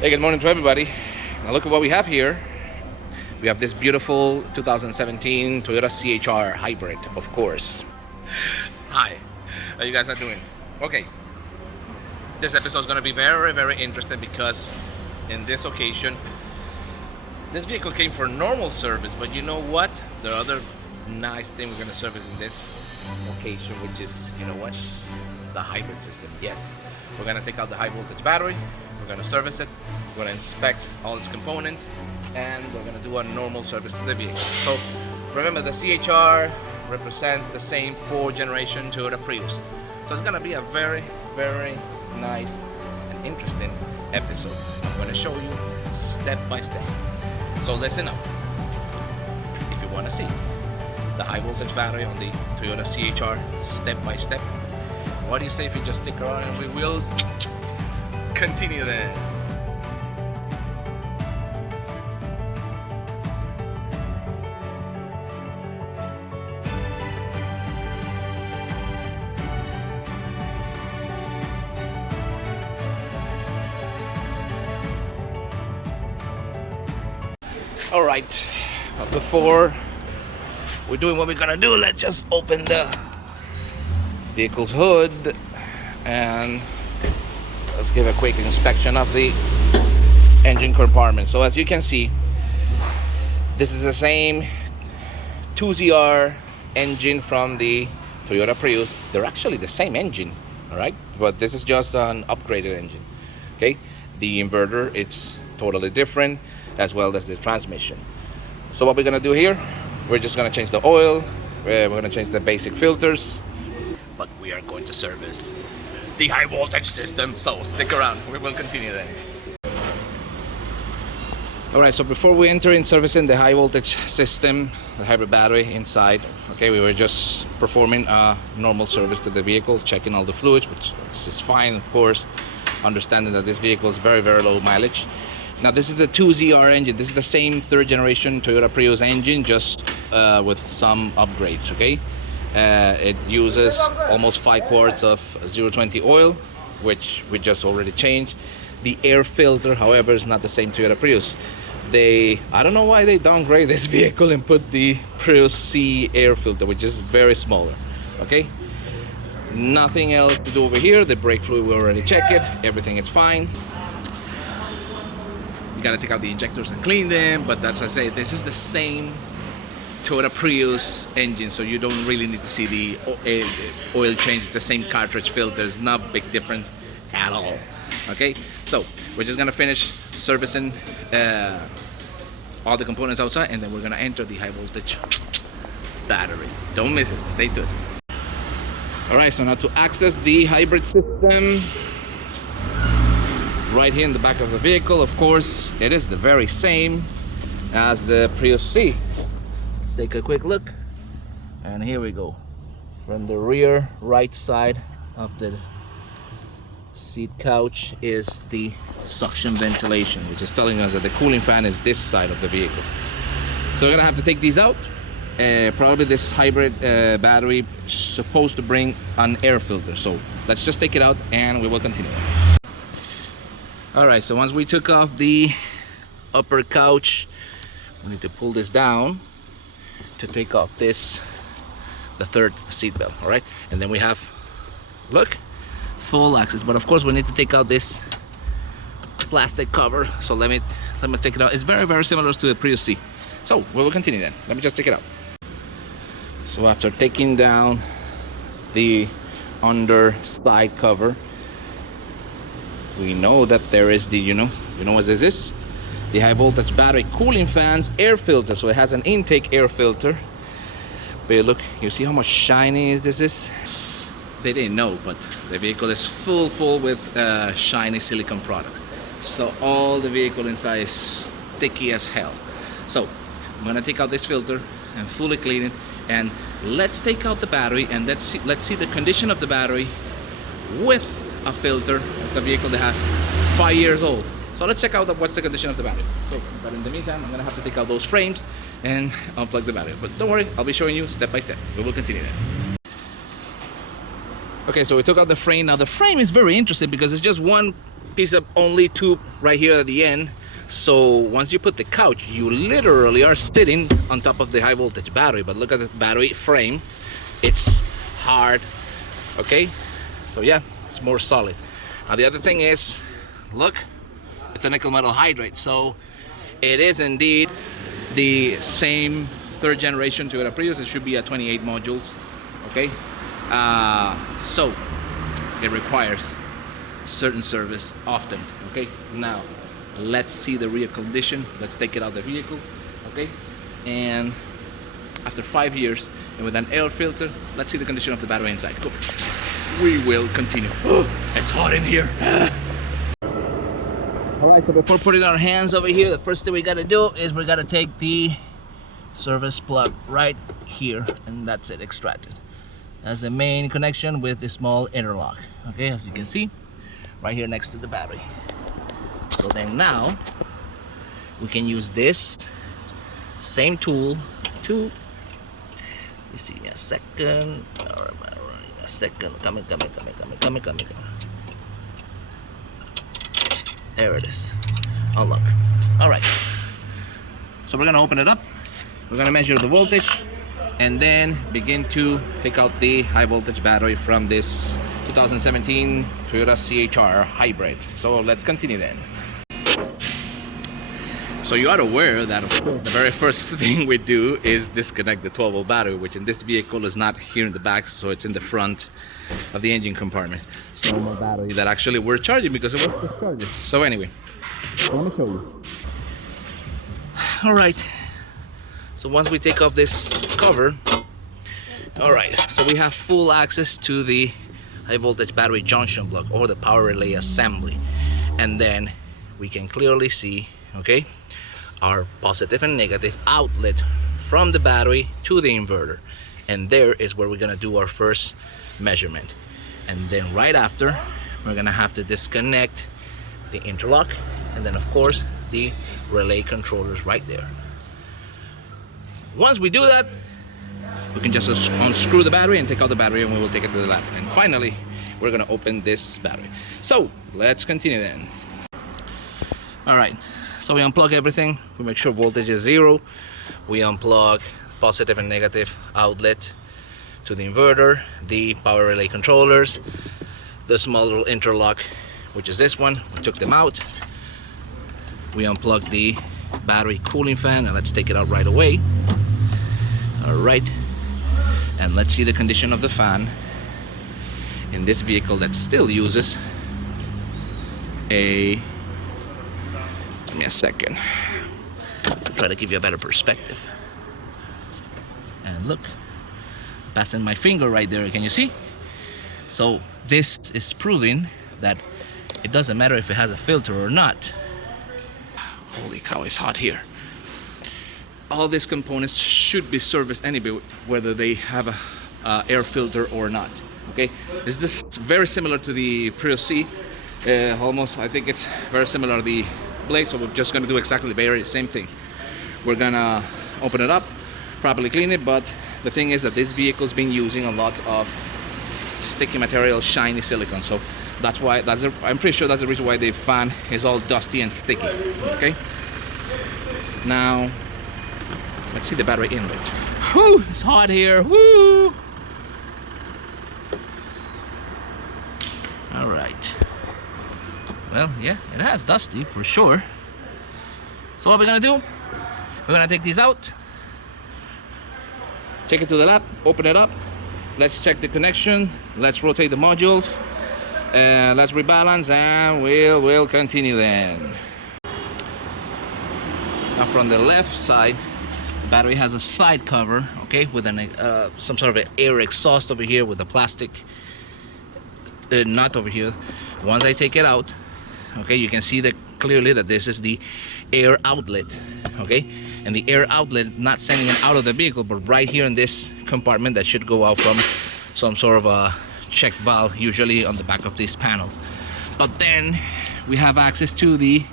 Hey, good morning to everybody. Now look at what we have here. We have this beautiful 2017 Toyota CHR hybrid, of course. Hi, how you guys are doing? Okay, this episode is going to be very interesting because in this occasion, this vehicle came for normal service, but you know what? The other nice thing we're going to service in this occasion, which is, you know what? The hybrid system. Yes, we're going to take out the high voltage battery. We're going to service it, we're going to inspect all its components, and we're going to do a normal service to the vehicle. So remember, the CHR represents the same 4th generation Toyota Prius. So it's going to be a very nice and interesting episode. I'm going to show you step by step. So listen up. If you want to see the high voltage battery on the Toyota CHR step by step, what do you say if you just stick around and we will continue then. All right, but before we're doing what we're gonna do, let's just open the vehicle's hood and let's give a quick inspection of the engine compartment. So as you can see, this is the same 2ZR engine from the Toyota Prius. They're actually the same engine, all right? But this is just an upgraded engine, okay? The inverter, it's totally different, as well as the transmission. So what we're gonna do here, we're just gonna change the oil, we're gonna change the basic filters, but we are going to service the high voltage system, so stick around, we will continue then. Alright, so before we enter in servicing the high voltage system, the hybrid battery inside, okay, we were just performing a normal service to the vehicle, checking all the fluids, which is fine, of course, understanding that this vehicle is very low mileage. Now this is the 2ZR engine. This is the same 3rd generation Toyota Prius engine, just with some upgrades, okay? It uses almost 5 quarts of 020 oil, which we just already changed. The air filter, however, is not the same Toyota Prius. I don't know why they downgrade this vehicle and put the Prius C air filter, which is very smaller, okay? Nothing else to do over here. The brake fluid, we already checked it. Everything is fine. You gotta take out the injectors and clean them, but that's, as I say, this is the same Toyota Prius engine, so you don't really need to see the oil change. It's the same cartridge filters, not big difference at all. Okay, so we're just gonna finish servicing all the components outside, and then we're gonna enter the high voltage battery. Don't miss it, stay tuned. All right, so now to access the hybrid system, right here in the back of the vehicle, of course, it is the very same as the Prius C. Let's take a quick look, and here we go. From the rear right side of the seat couch is the suction ventilation, which is telling us that the cooling fan is this side of the vehicle. So we're gonna have to take these out. Probably this hybrid battery is supposed to bring an air filter, so let's just take it out and we will continue. All right, so once we took off the upper couch, we need to pull this down to take off the 3rd seat belt, all right? And then we have, look, full access, but of course we need to take out this plastic cover. So let me take it out. It's very similar to the Prius C. So we will continue then. Let me just take it out. So after taking down the underside cover, we know that there is the, you know what this is? The high voltage battery cooling fans air filter. So it has an intake air filter. But look, you see how much shiny this is? They didn't know, but the vehicle is full with shiny silicone products. So all the vehicle inside is sticky as hell. So I'm gonna take out this filter and fully clean it, and let's take out the battery and let's see the condition of the battery with a filter. It's a vehicle that has 5 years old. So let's check out what's the condition of the battery. So, but in the meantime, I'm gonna have to take out those frames and unplug the battery. But don't worry, I'll be showing you step by step. We will continue that. Okay, so we took out the frame. Now the frame is very interesting because it's just one piece of only tube right here at the end. So once you put the couch, you literally are sitting on top of the high voltage battery. But look at the battery frame, it's hard. Okay, so yeah, it's more solid. Now the other thing is, look, it's a nickel metal hydrate, so it is indeed the same third generation to a Prius. It should be at 28 modules. Okay, so it requires certain service often. Okay, now let's see the rear condition. Let's take it out of the vehicle. Okay, and after 5 years and with an air filter, let's see the condition of the battery inside. Cool. We will continue. It's hot in here. All right, so before putting our hands over here, the first thing we gotta do is we gotta take the service plug right here, and that's it, extracted. That's the main connection with the small interlock. Okay, as you can see, right here next to the battery. So then now we can use this same tool to, let's see, a second, all right, a second, coming. There it is, unlock. All right, so we're gonna open it up, we're gonna measure the voltage, and then begin to take out the high voltage battery from this 2017 Toyota CHR hybrid. So let's continue then. So you are aware that the very first thing we do is disconnect the 12 volt battery, which in this vehicle is not here in the back, so it's in the front of the engine compartment. So normal battery that actually we're charging because it was discharging. So anyway, let me show you. All right, so once we take off this cover, all right, so we have full access to the high voltage battery junction block or the power relay assembly, and then we can clearly see, okay, our positive and negative outlet from the battery to the inverter, and there is where we're gonna do our first measurement. And then right after, we're gonna have to disconnect the interlock, and then of course the relay controllers right there. Once we do that, we can just unscrew the battery and take out the battery, and we will take it to the lab. And finally, we're gonna open this battery. So let's continue then. All right, so we unplug everything, we make sure voltage is 0, we unplug positive and negative outlet to the inverter, the power relay controllers, the small little interlock, which is this one, we took them out. We unplug the battery cooling fan, and let's take it out right away. All right, and let's see the condition of the fan in this vehicle that still uses a, give me a second to try to give you a better perspective. And look, passing my finger right there, can you see? So this is proving that it doesn't matter if it has a filter or not. Holy cow, it's hot here. All these components should be serviced anyway, whether they have a air filter or not. Okay, is this very similar to the PRIUS C? Almost, I think it's very similar to the blade, so we're just going to do exactly the very same thing. We're gonna open it up, properly clean it, but the thing is that this vehicle's been using a lot of sticky material, shiny silicone, so that's why, I'm pretty sure that's the reason why the fan is all dusty and sticky. Okay, now let's see the battery inlet. Whew, it's hot here. Woo! All right. Well, yeah, it has dusty for sure. So what we're gonna do, we're gonna take these out, take it to the lab, open it up, let's check the connection, let's rotate the modules, let's rebalance, and we'll continue then. Now from the left side, battery has a side cover, okay, with an some sort of an air exhaust over here with a plastic nut over here. Once I take it out, okay, you can see that clearly that this is the air outlet, okay, and the air outlet is not sending it out of the vehicle, but right here in this compartment that should go out from some sort of a check valve, usually on the back of these panels. But then we have access to the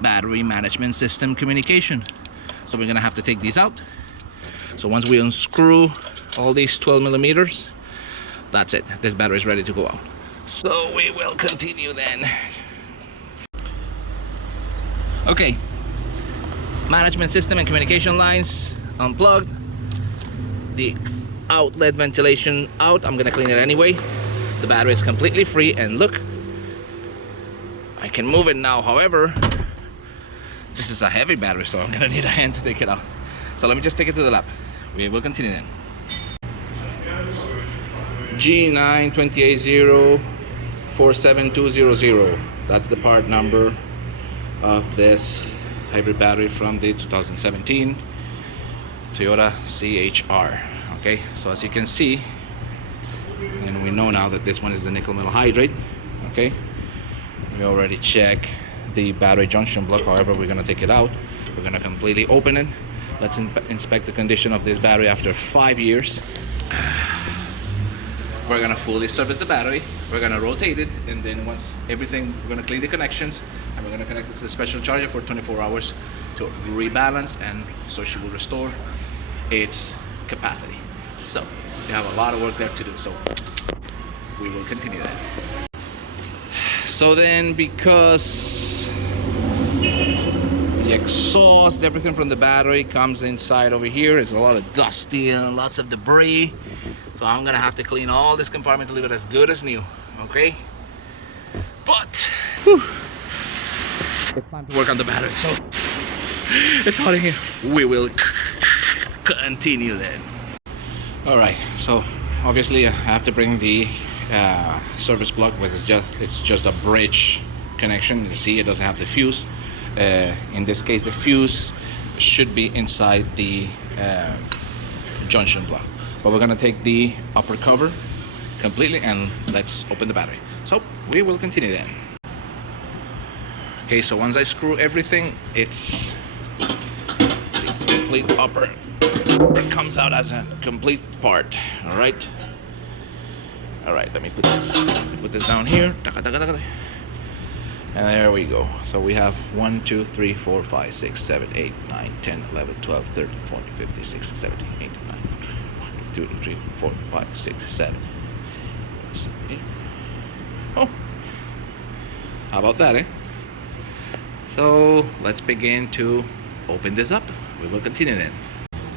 battery management system communication, so we're gonna have to take these out. So once we unscrew all these 12 millimeters, that's it, this battery is ready to go out. So we will continue then. Okay, management system and communication lines unplugged. The outlet ventilation out. I'm gonna clean it anyway. The battery is completely free, and look, I can move it now. However, this is a heavy battery, so I'm gonna need a hand to take it out. So let me just take it to the lab. We will continue then. G928047200. That's the part number of this hybrid battery from the 2017 Toyota CHR. Okay, so as you can see, and we know now that this one is the nickel metal hydride. Okay, we already checked the battery junction block. However, we're gonna take it out. We're gonna completely open it. Let's inspect the condition of this battery after 5 years. We're gonna fully service the battery. We're gonna rotate it, and then once everything, we're gonna clean the connections, and we're gonna connect it to the special charger for 24 hours to rebalance, and so she will restore its capacity. So we have a lot of work there to do, so we will continue that. So then, because the exhaust, everything from the battery comes inside over here, it's a lot of dusty and lots of debris, so I'm gonna have to clean all this compartment to leave it as good as new. Okay, but whew, it's time to work on the battery. So it's hot in here. We will continue then. All right, so obviously I have to bring the service plug, which is just a bridge connection. You see, it doesn't have the fuse. In this case, the fuse should be inside the junction block. But we're gonna take the upper cover completely, and let's open the battery. So we will continue then. Okay, so once I screw everything, it's the complete upper comes out as a complete part. All right, let me put this down here, and there we go. So we have 1 2 3 4 5 6 7 8 9 10 11 12 13 14 15 16 17 18 19 1 2 3 4 5 6 7. Oh, how about that, eh? So let's begin to open this up. We will continue then.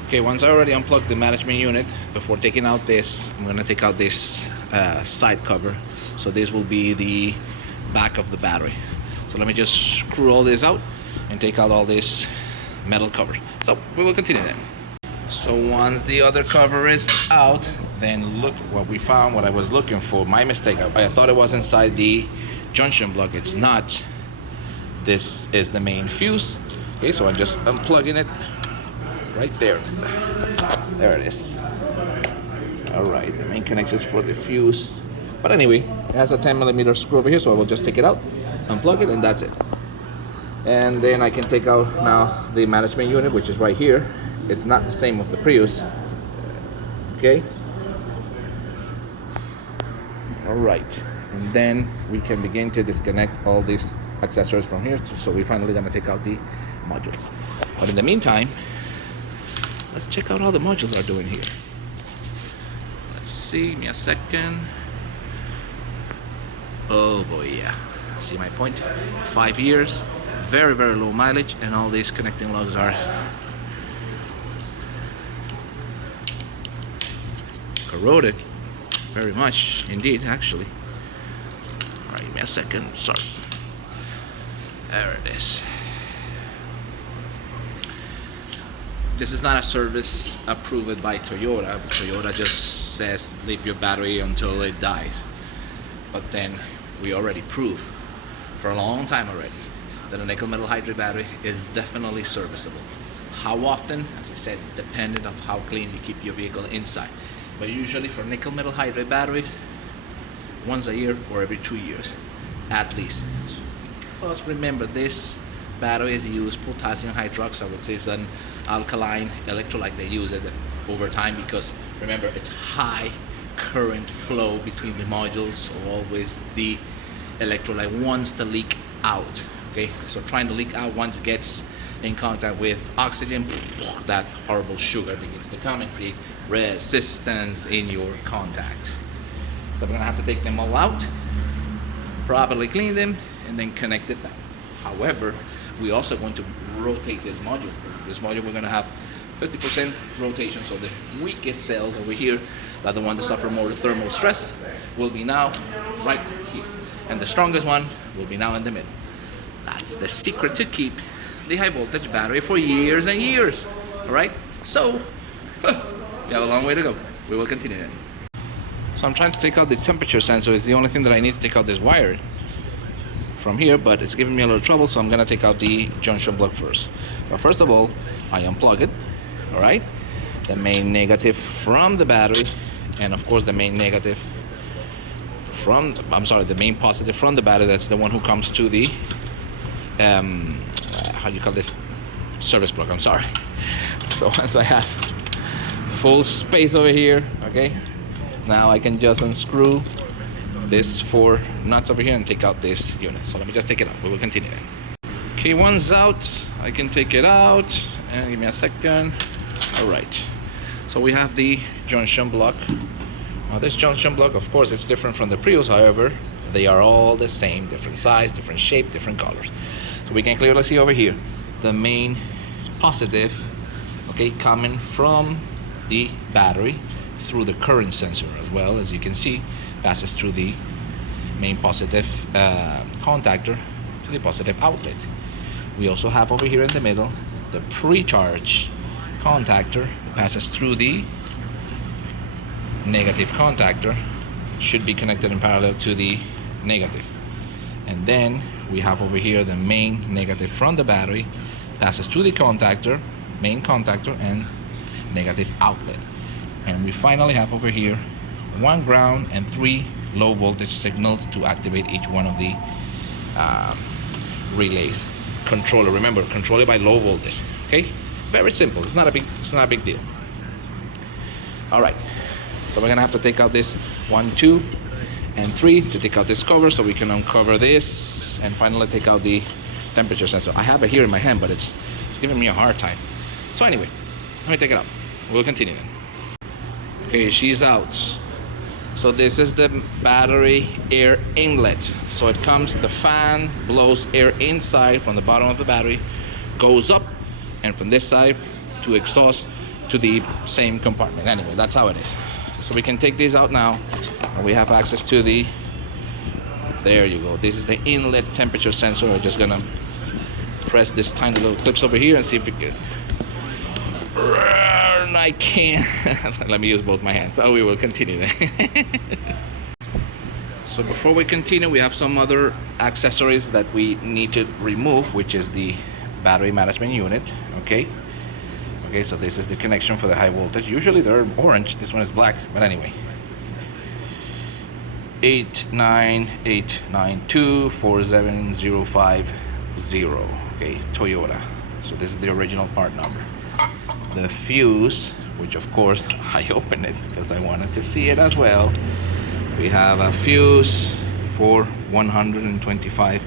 Okay, once I already unplugged the management unit, before taking out this, I'm gonna take out this side cover. So this will be the back of the battery. So let me just screw all this out and take out all this metal cover. So we will continue then. So once the other cover is out, then look what we found, what I was looking for. My mistake, I thought it was inside the junction block. It's not. This is the main fuse. Okay, so I'm just unplugging it right there. There it is. All right, the main connections for the fuse. But anyway, it has a 10mm screw over here, so I will just take it out, unplug it, and that's it. And then I can take out now the management unit, which is right here. It's not the same with the Prius. Okay. All right, and then we can begin to disconnect all these accessories from here. So we're finally gonna take out the modules. But in the meantime, let's check out how the modules are doing here. Let's see, give me a second. Oh boy, yeah. See my point? 5 years, very, very low mileage, and all these connecting lugs are corroded. Very much indeed, actually. Alright, give me a second. Sorry. There it is. This is not a service approved by Toyota. Toyota just says leave your battery until it dies. But then we already proved for a long time already that a nickel metal hydride battery is definitely serviceable. How often? As I said, dependent of how clean you keep your vehicle inside. But usually for nickel metal hydride batteries, once a year or every 2 years at least. Because remember, this batteries use potassium hydroxide, which is an alkaline electrolyte. They use it over time because remember, it's high current flow between the modules, so always the electrolyte wants to leak out. Okay, so trying to leak out, once it gets in contact with oxygen, that horrible sugar begins to come and create resistance in your contacts. So we're gonna have to take them all out, properly clean them, and then connect it back. However, we also want to rotate this module. This module we're gonna have 50% rotation, so the weakest cells over here, that the one that suffer more thermal stress, will be now right here, and the strongest one will be now in the middle. That's the secret to keep the high voltage battery for years and years. All right, so we have a long way to go. We will continue then. So I'm trying to take out the temperature sensor. It's the only thing that I need to take out this wire from here, but it's giving me a little trouble, so I'm gonna take out the junction block first. So first of all, I unplug it. All right, the main negative from the battery, and of course the main negative from, the main positive from the battery. That's the one who comes to the how do you call this, service plug. I'm sorry. So once I have full space over here, okay, now I can just unscrew this 4 nuts over here and take out this unit. So let me just take it out. We will continue then. Okay, one's out. I can take it out, and give me a second. All right, so we have the junction block. Now this junction block, of course, it's different from the PRIUS. However, they are all the same, different size, different shape, different colors. So we can clearly see over here the main positive, okay, coming from the battery through the current sensor, as well as you can see, passes through the main positive contactor to the positive outlet. We also have over here in the middle the pre-charge contactor, passes through the negative contactor, should be connected in parallel to the negative. And then we have over here the main negative from the battery, passes through the contactor, main contactor, and negative outlet. And we finally have over here 1 ground and 3 low voltage signals to activate each one of the relays. Controller, remember, control it by low voltage. Okay, very simple. It's not a big deal. All right, so we're gonna have to take out this 1, 2, and 3 to take out this cover, so we can uncover this and finally take out the temperature sensor. I have it here in my hand, but it's giving me a hard time. So anyway, let me take it out. We'll continue then. Okay, she's out. So this is the battery air inlet. So it comes, the fan blows air inside from the bottom of the battery, goes up, and from this side to exhaust to the same compartment. Anyway, that's how it is. So we can take these out now, and we have access to the, there you go. This is the inlet temperature sensor. We're just gonna press this tiny little clips over here and see if we can. I can't. Let me use both my hands. So we will continue then. So before we continue, we have some other accessories that we need to remove, which is the battery management unit. Okay, so this is the connection for the high voltage. Usually they're orange, this one is black, but anyway. 898924750. Okay, Toyota. So this is the original part number. The fuse, which of course I opened it because I wanted to see it as well. We have a fuse for 125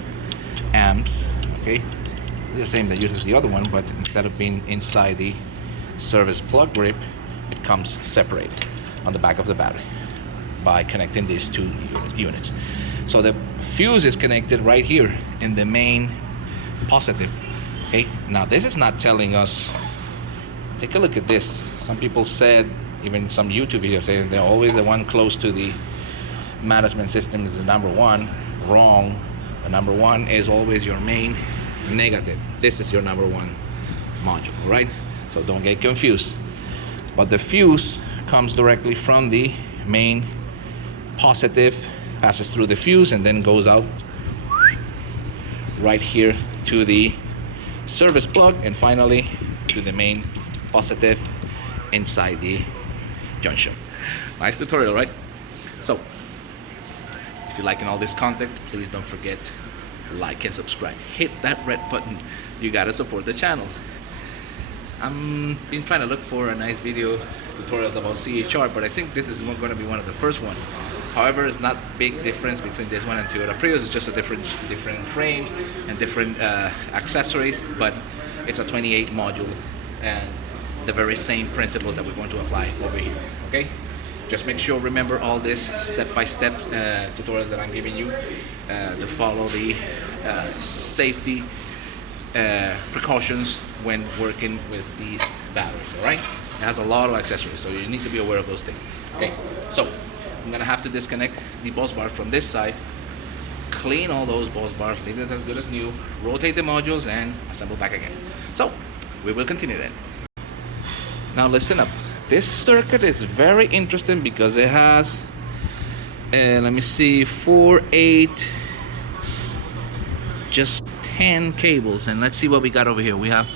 amps. Okay, it's the same that uses the other one, but instead of being inside the service plug grip, it comes separated on the back of the battery by connecting these 2 units. So the fuse is connected right here in the main positive. Okay, now this is not telling us. Take a look at this. Some people said, even some YouTube videos saying they're always the one close to the management system is the number 1. Wrong. The number 1 is always your main negative. This is your number 1 module, right? So don't get confused. But the fuse comes directly from the main positive, passes through the fuse, and then goes out right here to the service plug, and finally to the main positive inside the junction. Nice tutorial, right? So if you're liking all this content, please don't forget to like and subscribe. Hit that red button. You gotta support the channel. I'm been trying to look for a nice video tutorials about CHR, but I think this is going to be one of the first ones. However, it's not big difference between this one and Toyota Prius. It's just a different frames and different accessories, but it's a 28 module and the very same principles that we're going to apply over here. Okay, just make sure, remember all this step-by-step tutorials that I'm giving you to follow the safety precautions when working with these batteries. All right, it has a lot of accessories, so you need to be aware of those things. Okay, so I'm gonna have to disconnect the bus bars from this side, clean all those bus bars, leave this as good as new, rotate the modules, and assemble back again. So we will continue then. Now listen up. This circuit is very interesting because it has, let me see, 4, 8, just 10 cables. And let's see what we got over here. We have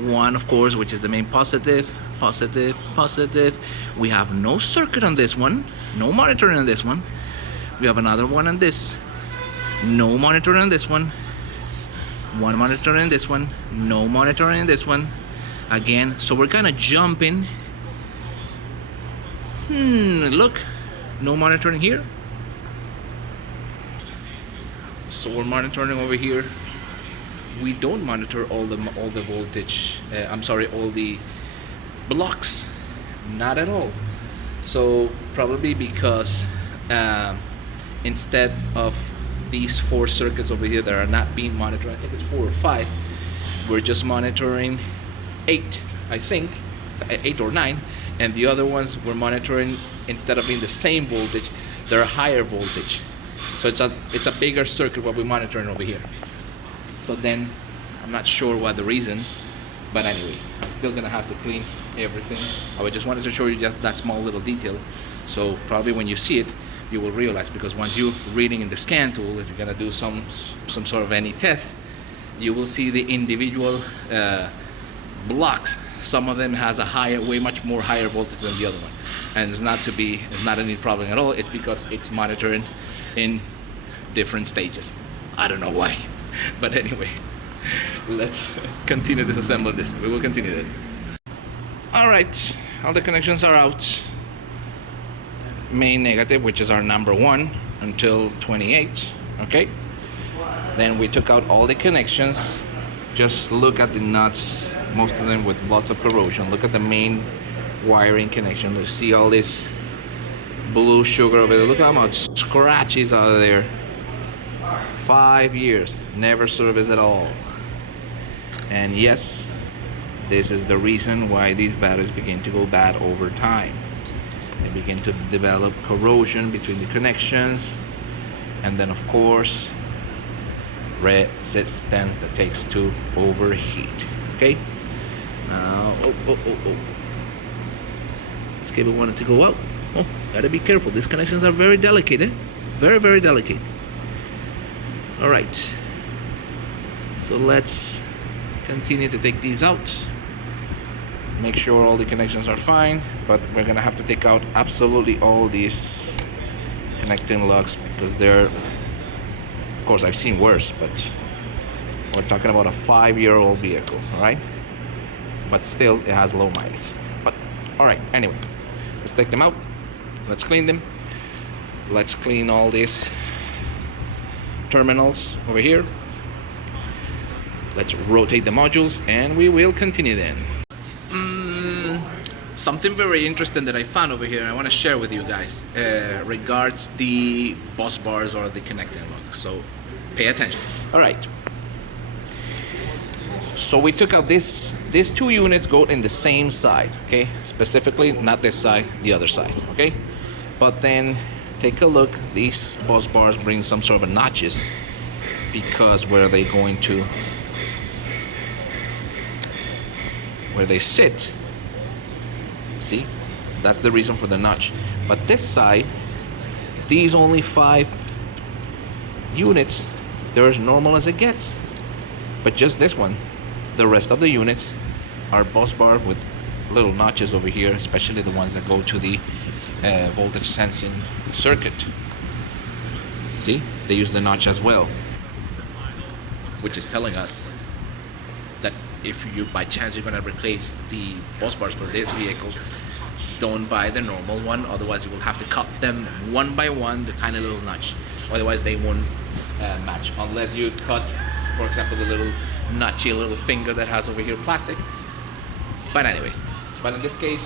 one, of course, which is the main positive, positive, positive. We have no circuit on this one, no monitoring on this one. We have another one on this, no monitoring on this one. One monitor in this one, no monitor in this one. Again, so we're kind of jumping. Look, no monitoring here. So we're monitoring over here. We don't monitor all the voltage. All the blocks, not at all. So probably because instead of these 4 circuits over here that are not being monitored, I think it's 4 or 5, we're just monitoring 8, I think 8 or 9, and the other ones we're monitoring, instead of being the same voltage, they're higher voltage. So it's a bigger circuit what we're monitoring over here. So then I'm not sure what the reason, but anyway, I'm still gonna have to clean everything. I just wanted to show you just that small little detail, so probably when you see it you will realize, because once you're reading in the scan tool, if you're gonna do some sort of any test, you will see the individual blocks. Some of them has a higher, way much more higher voltage than the other one, and it's not any problem at all. It's because it's monitoring in different stages. I don't know why, but anyway, let's continue disassembling this. We will continue that. All right, all the connections are out. Main negative, which is our number 1 until 28. Okay, then we took out all the connections. Just look at the nuts, most of them with lots of corrosion. Look at the main wiring connection. You see all this blue sugar over there. Look how much scratches out of there. 5 years, never serviced at all. And yes, this is the reason why these batteries begin to go bad over time. They begin to develop corrosion between the connections, and then of course resistance that takes to overheat. Okay, now this cable wanted to go out. Oh, gotta be careful, these connections are very delicate, very, very delicate. All right, so let's continue to take these out. Make sure all the connections are fine, but we're gonna have to take out absolutely all these connecting lugs, because they're, of course I've seen worse, but we're talking about a 5-year-old vehicle, all right? But still, it has low mileage. But all right, anyway, let's take them out. Let's clean them. Let's clean all these terminals over here. Let's rotate the modules, and we will continue then. Something very interesting that I found over here, I want to share with you guys regards the bus bars or the connecting lug. So pay attention. All right. So we took out these 2 units go in the same side, okay? Specifically, not this side, the other side, okay? But then take a look. These bus bars bring some sort of notches, because where they sit. See, that's the reason for the notch. But this side, these only 5 units, they're as normal as it gets. But just this one, the rest of the units are bus bar with little notches over here, especially the ones that go to the voltage sensing circuit. See, they use the notch as well, which is telling us that if you by chance you're going to replace the bus bars for this vehicle, don't buy the normal one, otherwise you will have to cut them one by one, the tiny little notch, otherwise they won't match, unless you cut, for example, the little notchy little finger that has over here plastic. But anyway, but in this case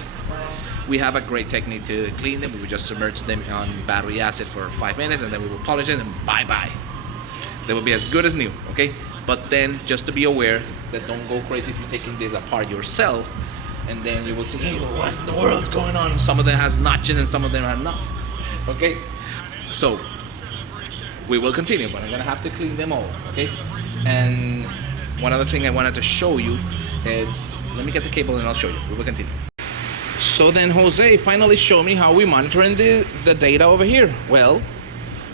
we have a great technique to clean them. We would just submerge them on battery acid for 5 minutes, and then we will polish it, and bye-bye. They will be as good as new, okay? But then, just to be aware that don't go crazy if you're taking this apart yourself, and then you will see, hey, what in the world's going on? Some of them has notches and some of them are not, okay? So, we will continue, but I'm gonna have to clean them all, okay? And one other thing I wanted to show you is, let me get the cable and I'll show you. We will continue. So then Jose finally showed me how we monitoring the data over here. Well,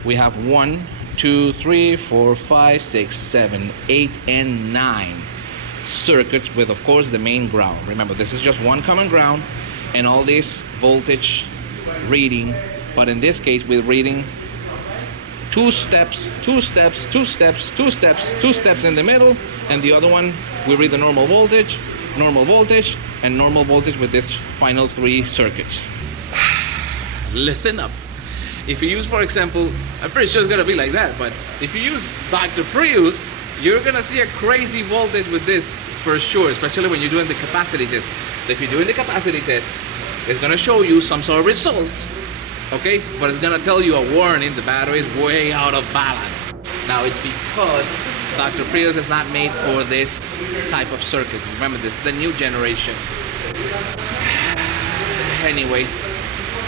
we have 1, 2, 3, 4, 5, 6, 7, 8, and 9 circuits with, of course, the main ground. Remember, this is just one common ground and all this voltage reading, but in this case we're reading 2 steps, 2 steps, 2 steps, 2 steps, 2 steps in the middle, and the other one we read the normal voltage, and normal voltage with this final 3 circuits. Listen up. If you use, for example, I'm pretty sure it's gonna be like that, but if you use Dr. Prius, you're gonna see a crazy voltage with this for sure, especially when you're doing the capacity test. If you're doing the capacity test, it's gonna show you some sort of results, okay? But it's gonna tell you a warning, the battery is way out of balance. Now it's because Dr. Prius is not made for this type of circuit. Remember, this is the new generation. Anyway,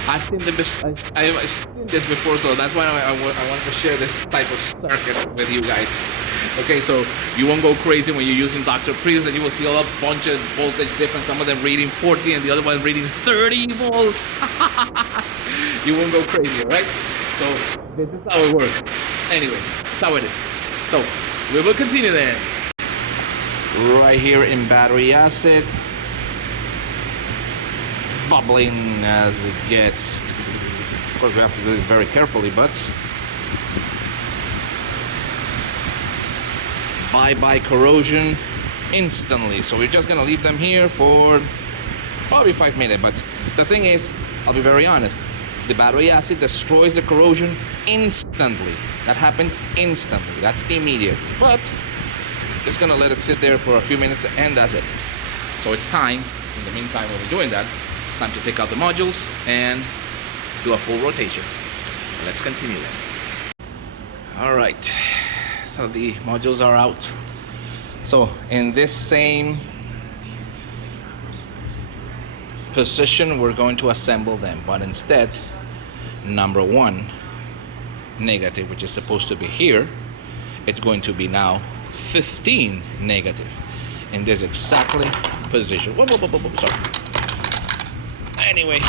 I've seen this before, so that's why I wanted to share this type of circuit with you guys. Okay, so you won't go crazy when you're using Dr. Prius, and you will see a bunch of voltage difference. Some of them reading 40 and the other one reading 30 volts. You won't go crazy, right? So this is how it works. Anyway, that's how it is. So we will continue then. Right here in battery acid, bubbling as it gets. Of course, we have to do this very carefully, but bye-bye corrosion instantly. So we're just gonna leave them here for probably 5 minutes. But the thing is, I'll be very honest, the battery acid destroys the corrosion instantly. That happens instantly. That's immediate. But just gonna let it sit there for a few minutes, and that's it. So it's time, in the meantime while we're doing that, it's time to take out the modules and do a full rotation. Let's continue then. All right, so the modules are out. So in this same position, we're going to assemble them, but instead, number 1 negative, which is supposed to be here, it's going to be now 15 negative in this exactly position. Whoa, sorry. Anyway,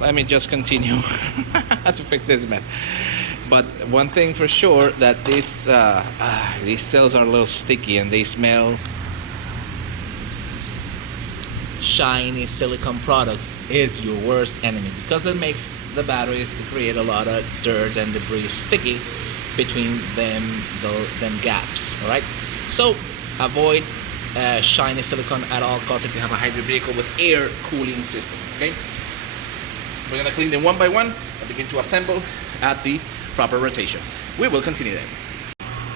let me just continue to fix this mess. But one thing for sure, that these cells are a little sticky and they smell. Shiny silicone products is your worst enemy, because it makes the batteries to create a lot of dirt and debris sticky between them gaps. All right, so avoid shiny silicone at all costs if you have a hybrid vehicle with air cooling system. Okay, we're gonna clean them one by one and begin to assemble at the proper rotation. We will continue then.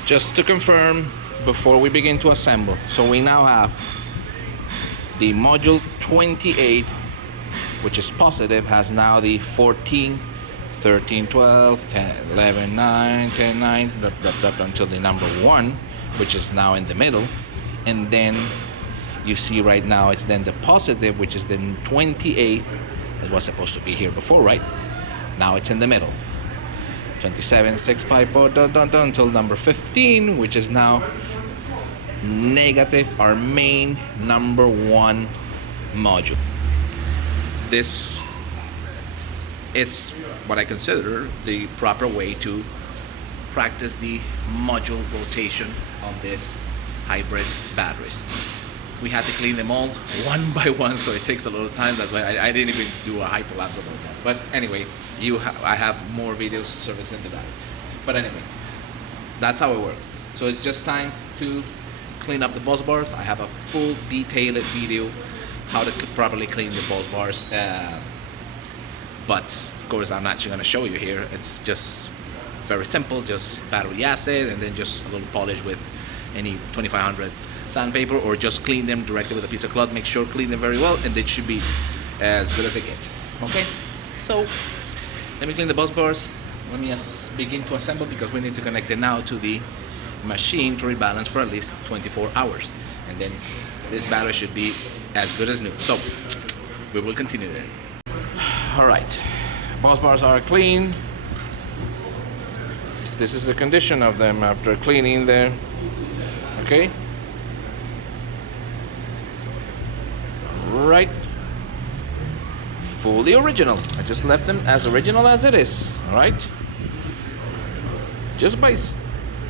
Just to confirm before we begin to assemble, so we now have the module 28, which is positive, has now the 14, 13, 12, 10, 11, 9, 10, 9, until the number 1, which is now in the middle. And then you see right now it's then the positive, which is the 28. It was supposed to be here before, right? Now it's in the middle. 27, 6, 5, 4, until number 15, which is now negative, our main number 1 module. This is what I consider the proper way to practice the module rotation on this hybrid batteries. We had to clean them all one by one, so it takes a little time. That's why I didn't even do a hyperlapse of that. But anyway, I have more videos servicing the battery. But anyway, that's how it works. So it's just time to clean up the bus bars. I have a full detailed video how to properly clean the bus bars. But of course, I'm not going to show you here. It's just very simple, just battery acid and then just a little polish with any 2500 sandpaper, or just clean them directly with a piece of cloth. Make sure clean them very well, and they should be as good as it gets. Okay, so let me clean the bus bars. Let me begin to assemble, because we need to connect it now to the machine to rebalance for at least 24 hours, and then this battery should be as good as new. So we will continue then. All right, bus bars are clean. This is the condition of them after cleaning there. Okay, right, fully original. I just left them as original as it is. All right, just by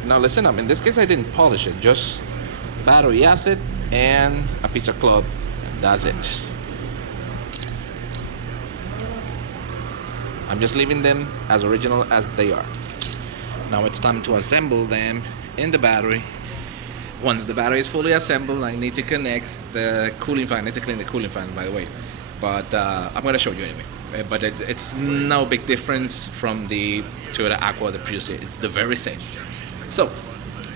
now listen up, in this case I didn't polish it, just battery acid and a piece of cloth, and that's it. I'm just leaving them as original as they are. Now it's time to assemble them in the battery. Once the battery is fully assembled, I need to connect the cooling fan. I need to clean the cooling fan, by the way, but I'm going to show you anyway. But it's no big difference from the Toyota Aqua, the Prius. It's the very same. So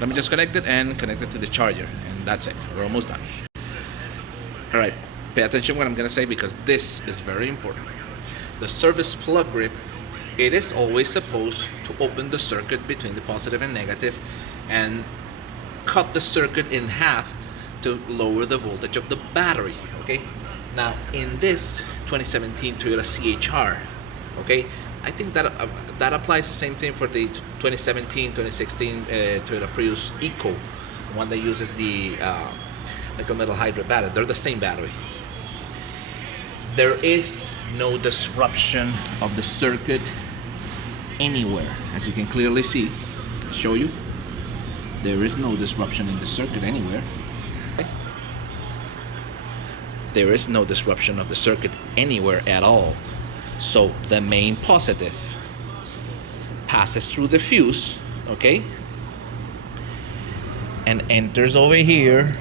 let me just connect it and connect it to the charger, and that's it. We're almost done. All right, pay attention what I'm going to say, because this is very important. The service plug grip, it is always supposed to open the circuit between the positive and negative and cut the circuit in half to lower the voltage of the battery. Okay, now in this 2017 Toyota CHR, okay, I think that that applies the same thing for the 2017 2016 Toyota Prius Eco, one that uses the nickel metal hydride battery. They're the same battery. There is no disruption of the circuit anywhere, as you can clearly see. I'll show you. There is no disruption in the circuit anywhere. There is no disruption of the circuit anywhere at all. So the main positive passes through the fuse, okay, and enters over here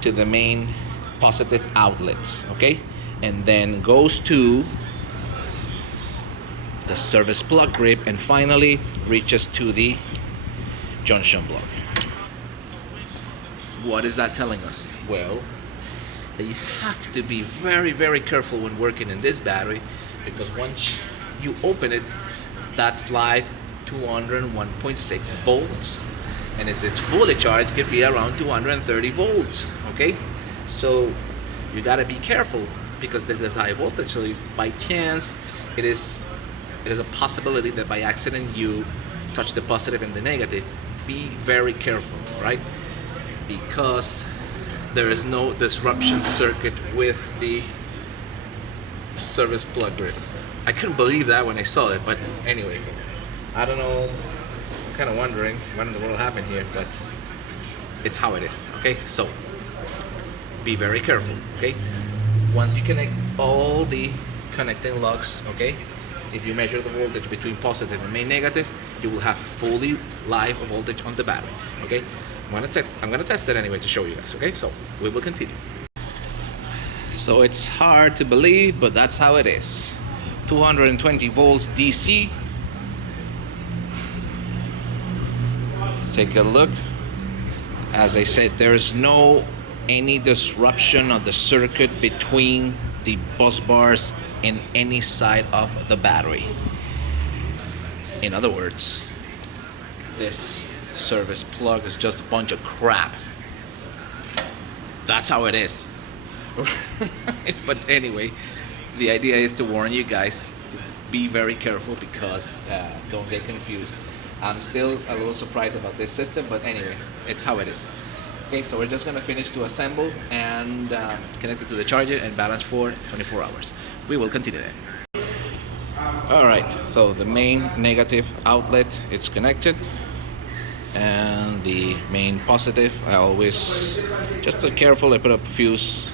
to the main positive outlets, okay, and then goes to the service plug grip and finally reaches to the junction block. What is that telling us? Well, that you have to be very, very careful when working in this battery, because once you open it, that's live 201.6 volts, and if it's fully charged, it could be around 230 volts. Okay, so you gotta be careful, because this is high voltage. So if by chance it is a possibility that by accident you touch the positive and the negative, be very careful, right? Because there is no disruption circuit with the service plug grip. I couldn't believe that when I saw it, but anyway, I don't know, I'm kind of wondering what in the world happened here, but it's how it is. Okay, so be very careful. Okay, once you connect all the connecting lugs, okay, if you measure the voltage between positive and main negative, you will have fully live voltage on the battery. Okay, I'm gonna test it anyway to show you guys. Okay, so we will continue. So it's hard to believe, but that's how it is. 220 volts DC. Take a look. As I said, there's no any disruption of the circuit between the bus bars and any side of the battery. In other words, this service plug is just a bunch of crap. That's how it is. But anyway, the idea is to warn you guys to be very careful, because don't get confused. I'm still a little surprised about this system, but anyway, it's how it is. Okay, so we're just gonna finish to assemble and connect it to the charger and balance for 24 hours. We will continue then. All right, so the main negative outlet, it's connected, and the main positive, I always just be careful. I put a fuse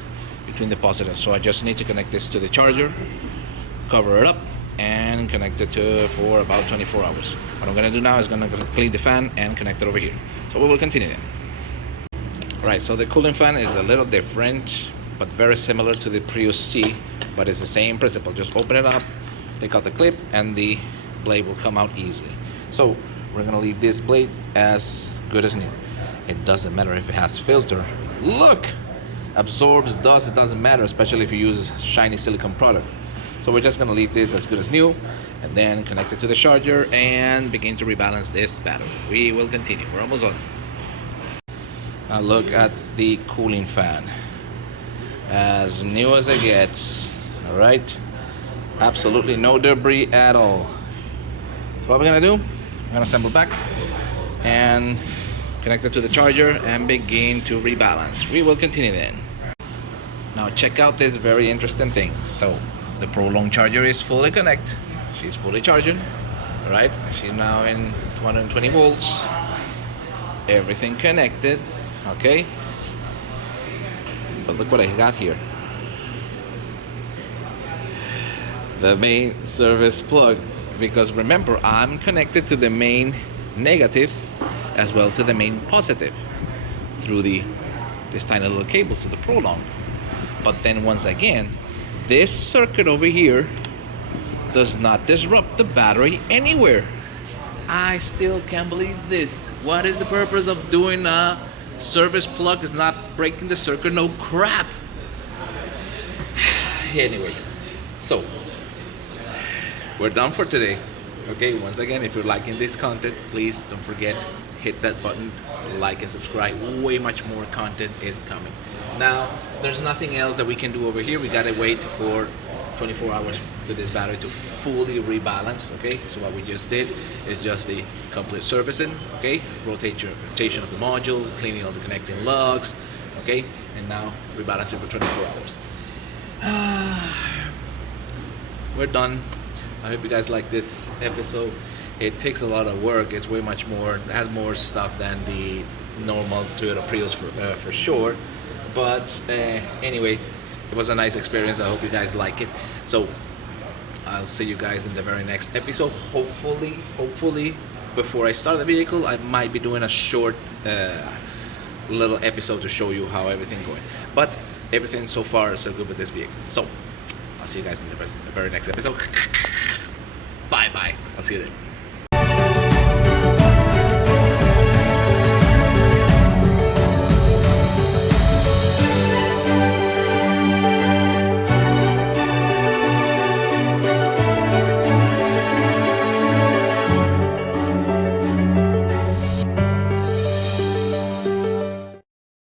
between the positive, so I just need to connect this to the charger, cover it up, and connect it for about 24 hours. What I'm gonna do now is gonna clean the fan and connect it over here. So we will continue then. Right, so the cooling fan is a little different, but very similar to the Prius C, but it's the same principle. Just open it up, take out the clip, and the blade will come out easily. So we're gonna leave this blade as good as new. It doesn't matter if it has filter. Look absorbs dust, it doesn't matter, especially if you use shiny silicone product. So we're just gonna leave this as good as new, and then connect it to the charger and begin to rebalance this battery. We will continue. We're almost done. Now look at the cooling fan. As new as it gets. All right. Absolutely no debris at all. So what we're gonna do, we're gonna assemble back and connect it to the charger and begin to rebalance. We will continue then. Now check out this very interesting thing. So the Prolong charger is fully connected. She's fully charging. All right. She's now in 220 volts. Everything connected. Okay. But look what I got here. The main service plug, because remember, I'm connected to the main negative as well to the main positive through this tiny little cable to the Prolong. But then once again, this circuit over here does not disrupt the battery anywhere. I still can't believe this. What is the purpose of doing a service plug? Is not breaking the circuit? No crap. Anyway, so we're done for today. Okay, once again, if you're liking this content, please don't forget, hit that button, like and subscribe. Way much more content is coming. Now, there's nothing else that we can do over here. We gotta wait for 24 hours to this battery to fully rebalance. Okay, so what we just did is just the complete servicing. Okay, rotation of the module, cleaning all the connecting lugs. Okay, and now rebalancing for 24 hours. We're done. I hope you guys like this episode. It takes a lot of work. It's way much more, it has more stuff than the normal Toyota Prius for sure. But anyway, it was a nice experience. I hope you guys like it. So I'll see you guys in the very next episode. Hopefully before I start the vehicle, I might be doing a short little episode to show you how everything going. But everything so far is so good with this vehicle. So I'll see you guys in the very next episode. Bye. I'll see you then.